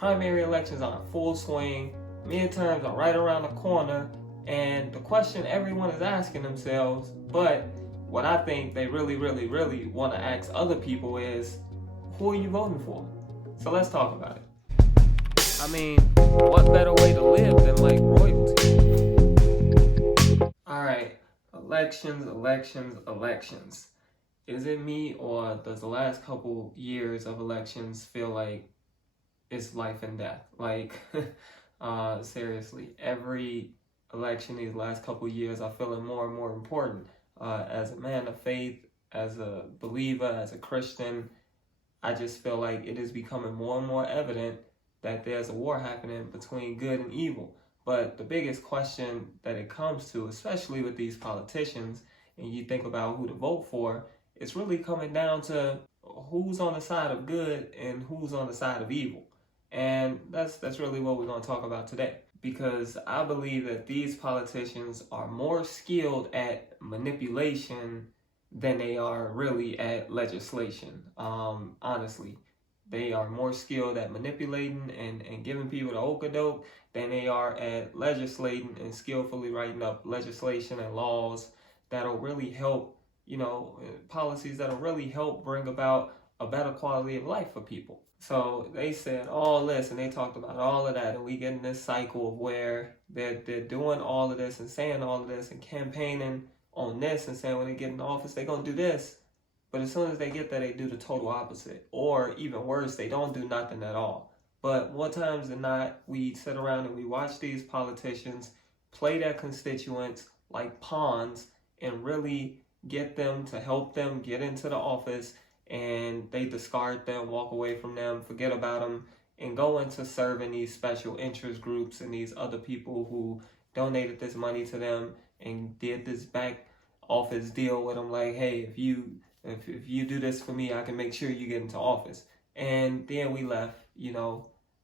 primary elections are in full swing, midterms are right around the corner, and the question everyone is asking themselves, but what I think they really want to ask other people is, who are you voting for? So let's talk about it. I mean, what better way to live than like royalty? Alright, elections. Is it me, or does the last couple years of elections feel like it's life and death? Like, seriously, every election these last couple years I feel more and more important. As a man of faith, as a believer, as a Christian, I just feel like it is becoming more and more evident that there's a war happening between good and evil. But the biggest question that it comes to, especially with these politicians, and you think about who to vote for, it's really coming down to who's on the side of good and who's on the side of evil. And that's really what we're going to talk about today. Because I believe that these politicians are more skilled at manipulation than they are really at legislation. Honestly, they are more skilled at manipulating and giving people the okadoke than they are at legislating and skillfully writing up legislation and laws that'll really help, policies that'll really help bring about a better quality of life for people. So they said all this and they talked about all of that, and we get in this cycle of where they're doing all of this and saying all of this and campaigning on this and saying when they get in office they're going to do this. But as soon as they get there, they do the total opposite. Or even worse, they don't do nothing at all. But more times than not, we sit around and we watch these politicians play their constituents like pawns and really get them to help them get into the office, and they discard them, walk away from them, forget about them, and go into serving these special interest groups and these other people who donated this money to them and did this back office deal with them, like, hey, if you do this for me, I can make sure you get into office. And then we left,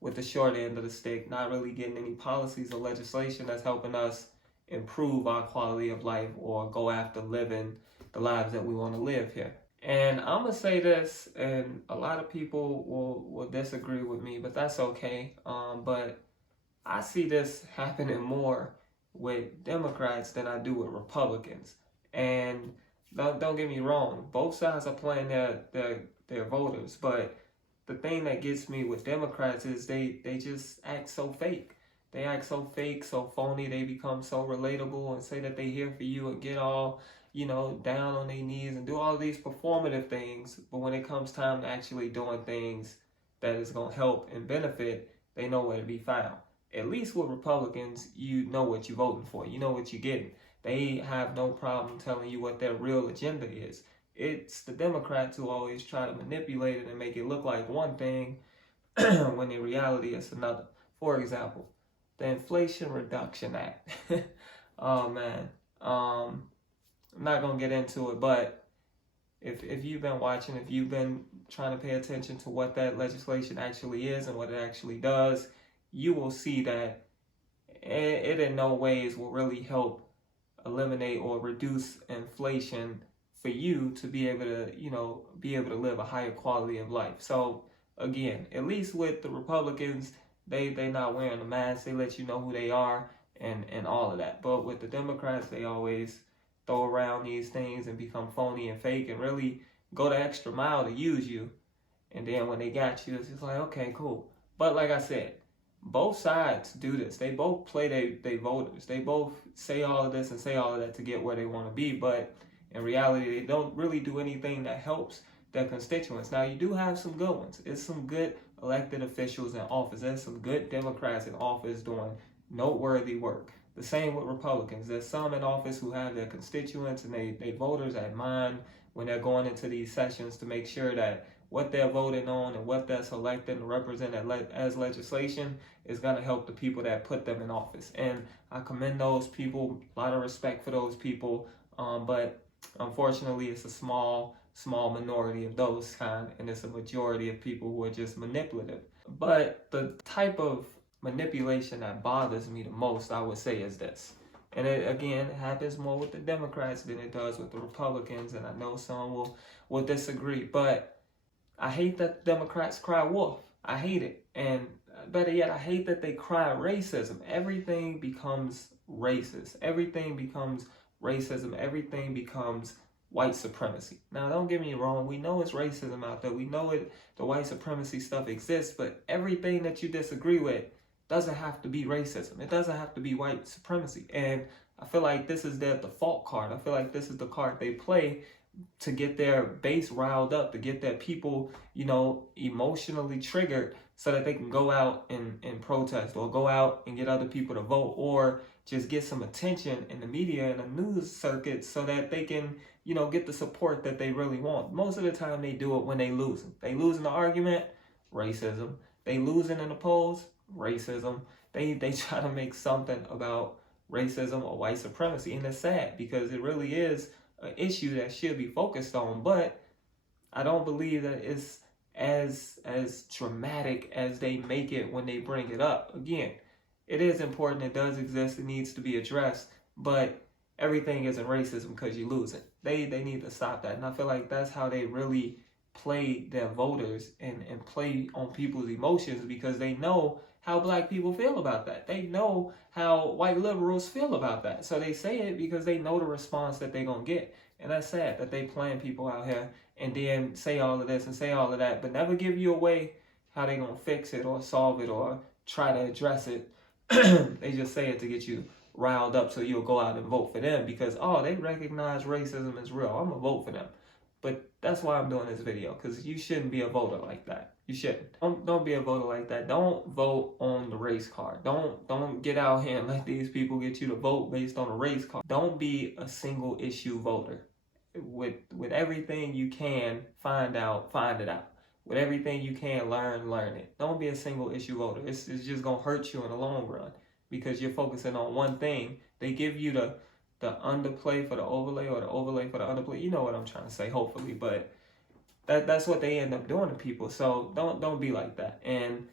with the short end of the stick, not really getting any policies or legislation that's helping us improve our quality of life or go after living the lives that we want to live here. And I'm going to say this, and a lot of people will disagree with me, but that's okay. But I see this happening more with Democrats than I do with Republicans. And don't get me wrong, both sides are playing their voters, but the thing that gets me with Democrats is they just act so fake. They act so fake, so phony, they become so relatable and say that they're here for you and get all, down on their knees and do all these performative things. But when it comes time to actually doing things that is going to help and benefit, they know where to be found. At least with Republicans, you know what you're voting for. You know what you're getting. They have no problem telling you what their real agenda is. It's the Democrats who always try to manipulate it and make it look like one thing when in reality it's another. For example, the Inflation Reduction Act. Oh man, I'm not gonna get into it, but if you've been watching, if you've been trying to pay attention to what that legislation actually is and what it actually does, you will see that it in no ways will really help eliminate or reduce inflation for you to be able to live a higher quality of life. So again, at least with the Republicans, they not wearing a mask, they let you know who they are and all of that. But with the Democrats, they always throw around these things and become phony and fake and really go the extra mile to use you. And then when they got you, it's just like, okay, cool. But like I said, both sides do this. They both play their voters. They both say all of this and say all of that to get where they want to be. But in reality, they don't really do anything that helps their constituents. Now, you do have some good ones. It's some good elected officials in office. There's some good Democrats in office doing noteworthy work. The same with Republicans. There's some in office who have their constituents and they voters at mind when they're going into these sessions to make sure that what they're voting on and what they're selecting to represent as legislation is going to help the people that put them in office. And I commend those people, a lot of respect for those people, but unfortunately it's a small minority of those kind, and it's a majority of people who are just manipulative. But the type of manipulation that bothers me the most, I would say, is this. And it, again, happens more with the Democrats than it does with the Republicans, and I know some will disagree, but I hate that Democrats cry wolf. I hate it. And better yet, I hate that they cry racism. Everything becomes racist. Everything becomes racism. Everything becomes white supremacy. Now, don't get me wrong. We know it's racism out there. We know it. The white supremacy stuff exists, but everything that you disagree with doesn't have to be racism. It doesn't have to be white supremacy. And I feel like this is their default card. I feel like this is the card they play to get their base riled up, to get their people, emotionally triggered so that they can go out and protest, or go out and get other people to vote, or just get some attention in the media and the news circuit so that they can, get the support that they really want. Most of the time they do it when they lose. They lose in the argument, racism. They losing in the polls, racism. They try to make something about racism or white supremacy, and it's sad because it really is an issue that should be focused on, but I don't believe that it's as dramatic as they make it when they bring it up. Again, it is important, it does exist, it needs to be addressed, but everything isn't racism because you lose it. They need to stop that, and I feel like that's how they really play their voters and play on people's emotions, because they know how black people feel about that. They know how white liberals feel about that. So they say it because they know the response that they're going to get. And that's sad that they playing people out here and then say all of this and say all of that, but never give you a way how they going to fix it or solve it or try to address it. They just say it to get you riled up so you'll go out and vote for them because, oh, they recognize racism as real. I'm going to vote for them. But that's why I'm doing this video, because you shouldn't be a voter like that. You shouldn't. Don't be a voter like that. Don't vote on the race card. Don't get out here and let these people get you to vote based on a race card. Don't be a single issue voter. With everything you can find it out. With everything you can learn it. Don't be a single issue voter. It's just gonna hurt you in the long run because you're focusing on one thing. They give you the underplay for the overlay or the overlay for the underplay. You know what I'm trying to say, hopefully, but that's what they end up doing to people. So don't be like that. And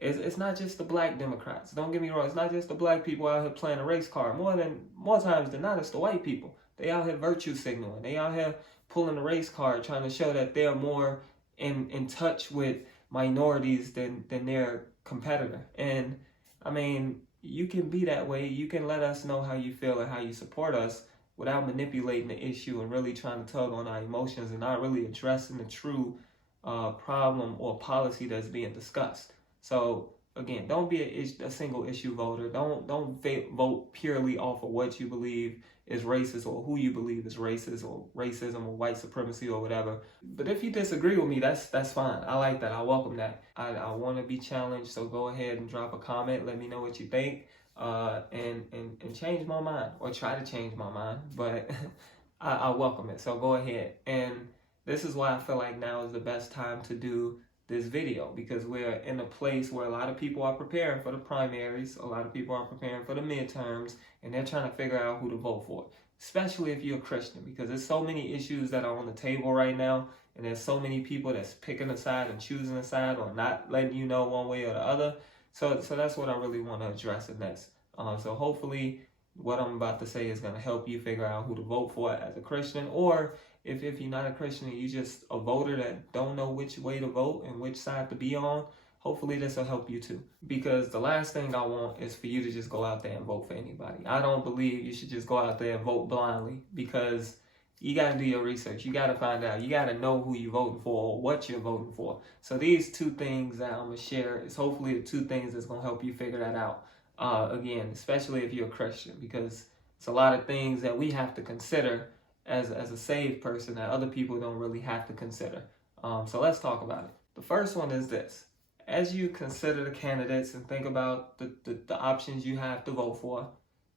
it's not just the black Democrats. Don't get me wrong. It's not just the black people out here playing a race card. More times than not, it's the white people. They out here virtue signaling. They out here pulling the race card, trying to show that they're more in touch with minorities than their competitor. And I mean, you can be that way. You can let us know how you feel and how you support us without manipulating the issue and really trying to tug on our emotions and not really addressing the true problem or policy that's being discussed. So again, don't be a single issue voter. Don't vote purely off of what you believe is racist or who you believe is racist or racism or white supremacy or whatever. But if you disagree with me, that's fine. I like that. I welcome that. I want to be challenged, so go ahead and drop a comment. Let me know what you think. And change my mind, or try to change my mind, but I welcome it, so go ahead. And this is why I feel like now is the best time to do this video, because we're in a place where a lot of people are preparing for the primaries, a lot of people are preparing for the midterms, and they're trying to figure out who to vote for, especially if you're a Christian, because there's so many issues that are on the table right now, and there's so many people that's picking a side and choosing a side or not letting you know one way or the other. So that's what I really want to address in this. So hopefully what I'm about to say is going to help you figure out who to vote for as a Christian, or if you're not a Christian and you're just a voter that don't know which way to vote and which side to be on, hopefully this will help you too. Because the last thing I want is for you to just go out there and vote for anybody. I don't believe you should just go out there and vote blindly, because you got to do your research. You got to find out. You got to know who you're voting for or what you're voting for. So these two things that I'm going to share is hopefully the two things that's going to help you figure that out. Again, especially if you're a Christian, because it's a lot of things that we have to consider as a saved person that other people don't really have to consider. So let's talk about it. The first one is this. As you consider the candidates and think about the options you have to vote for,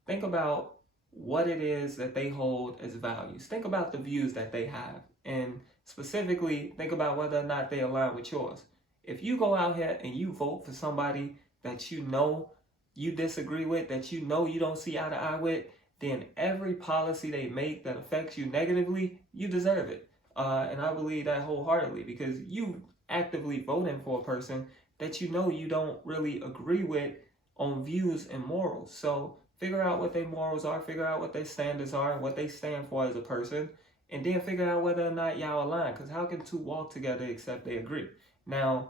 think about what it is that they hold as values. Think about the views that they have, and specifically think about whether or not they align with yours. If you go out here and you vote for somebody that you know you disagree with, that you know you don't see eye to eye with, then every policy they make that affects you negatively, you deserve it. And I believe that wholeheartedly, because you actively voting for a person that you know you don't really agree with on views and morals. So figure out what their morals are, figure out what their standards are, and what they stand for as a person, and then figure out whether or not y'all align. Because how can two walk together except they agree? Now,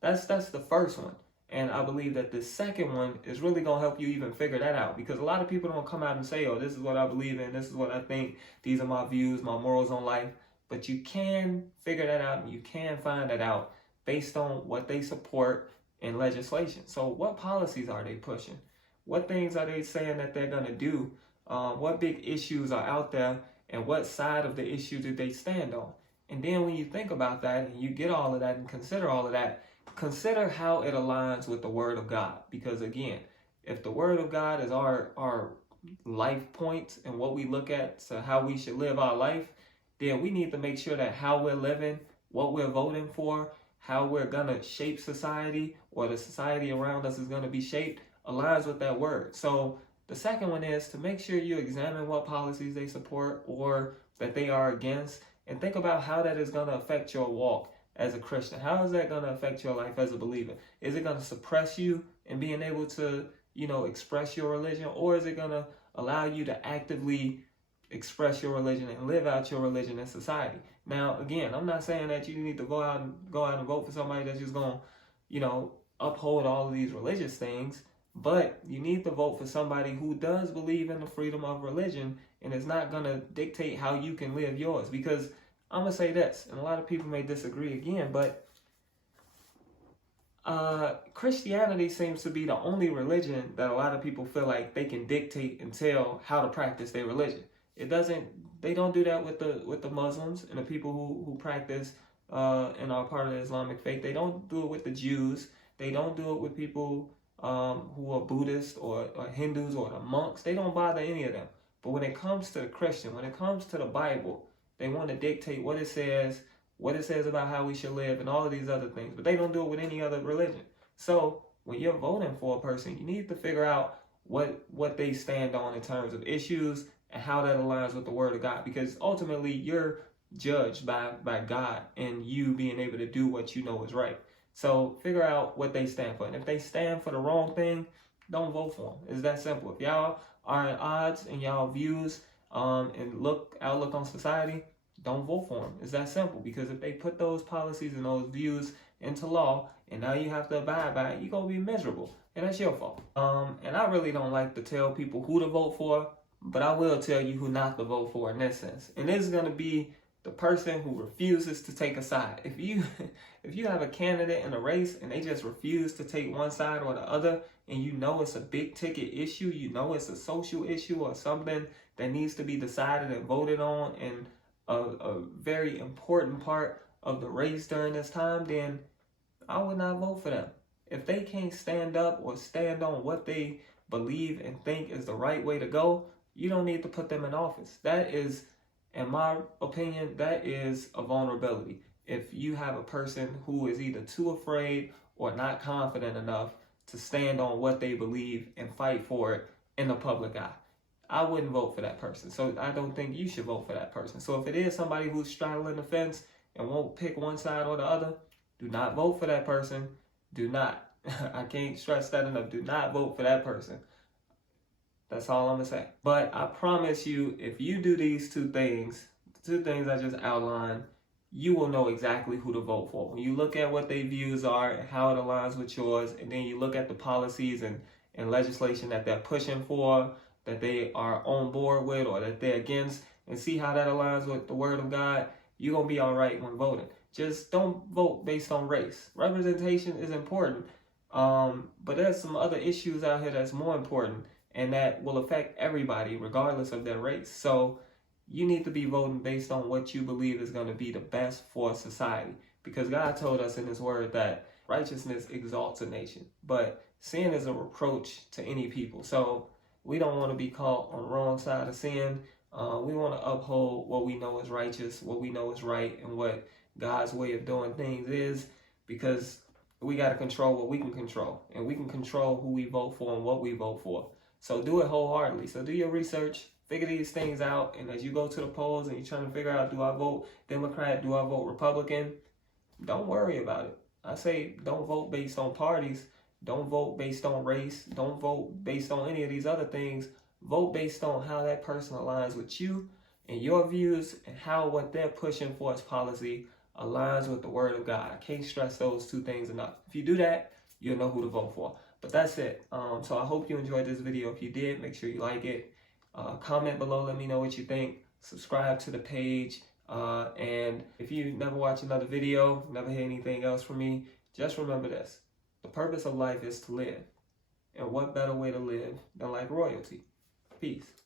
that's the first one. And I believe that the second one is really going to help you even figure that out, because a lot of people don't come out and say, oh, this is what I believe in, this is what I think, these are my views, my morals on life. But you can figure that out, and you can find that out based on what they support in legislation. So what policies are they pushing? What things are they saying that they're going to do? What big issues are out there, and what side of the issue do they stand on? And then when you think about that and you get all of that and consider all of that, consider how it aligns with the Word of God. Because again, if the Word of God is our life points and what we look at to how we should live our life, then we need to make sure that how we're living, what we're voting for, how we're going to shape society, or the society around us is going to be shaped, aligns with that word. So the second one is to make sure you examine what policies they support or that they are against, and think about how that is going to affect your walk as a Christian. How is that going to affect your life as a believer? Is it going to suppress you in being able to, express your religion, or is it going to allow you to actively express your religion and live out your religion in society? Now, again, I'm not saying that you need to go out and vote for somebody that's just going to, uphold all of these religious things, but you need to vote for somebody who does believe in the freedom of religion and is not going to dictate how you can live yours. Because I'm going to say this, and a lot of people may disagree again, but Christianity seems to be the only religion that a lot of people feel like they can dictate and tell how to practice their religion. They don't do that with the Muslims and the people who practice and are part of the Islamic faith. They don't do it with the Jews. They don't do it with people who are Buddhists or Hindus or the monks. They don't bother any of them. But when it comes to the Christian, when it comes to the Bible, they want to dictate what it says about how we should live and all of these other things. But they don't do it with any other religion. So when you're voting for a person, you need to figure out what they stand on in terms of issues and how that aligns with the Word of God. Because ultimately, you're judged by God and you being able to do what you know is right. So figure out what they stand for. And if they stand for the wrong thing, don't vote for them. It's that simple. If y'all are at odds in y'all views and outlook on society, don't vote for them. It's that simple. Because if they put those policies and those views into law and now you have to abide by it, you're going to be miserable. And that's your fault. And I really don't like to tell people who to vote for, but I will tell you who not to vote for in this sense. And this is going to be the person who refuses to take a side. If you have a candidate in a race and they just refuse to take one side or the other, and you know it's a big ticket issue, you know it's a social issue or something that needs to be decided and voted on, and a very important part of the race during this time, then I would not vote for them. If they can't stand up or stand on what they believe and think is the right way to go, you don't need to put them in office. That is, in my opinion, that is a vulnerability. If you have a person who is either too afraid or not confident enough to stand on what they believe and fight for it in the public eye, I wouldn't vote for that person. So I don't think you should vote for that person. So if it is somebody who's straddling the fence and won't pick one side or the other, do not vote for that person. Do not. I can't stress that enough. Do not vote for that person. That's all I'm going to say. But I promise you, if you do these two things I just outlined, you will know exactly who to vote for. When you look at what their views are and how it aligns with yours, and then you look at the policies and legislation that they're pushing for, that they are on board with or that they're against, and see how that aligns with the Word of God, you're going to be all right when voting. Just don't vote based on race. Representation is important, but there's some other issues out here that's more important and that will affect everybody regardless of their race. So you need to be voting based on what you believe is going to be the best for society. Because God told us in His Word that righteousness exalts a nation, but sin is a reproach to any people. So we don't want to be caught on the wrong side of sin. We want to uphold what we know is righteous, what we know is right, and what God's way of doing things is, because we got to control what we can control, and we can control who we vote for and what we vote for. So do it wholeheartedly. So do your research, figure these things out, and as you go to the polls and you're trying to figure out, do I vote Democrat, do I vote Republican, don't worry about it. I say don't vote based on parties, don't vote based on race, don't vote based on any of these other things. Vote based on how that person aligns with you and your views, and how what they're pushing for as policy aligns with the Word of God. I can't stress those two things enough. If you do that, you'll know who to vote for. But that's it. So I hope you enjoyed this video. If you did, make sure you like it. Comment below, let me know what you think. Subscribe to the page. And if you never watch another video, never hear anything else from me, just remember this. The purpose of life is to live. And what better way to live than like royalty? Peace.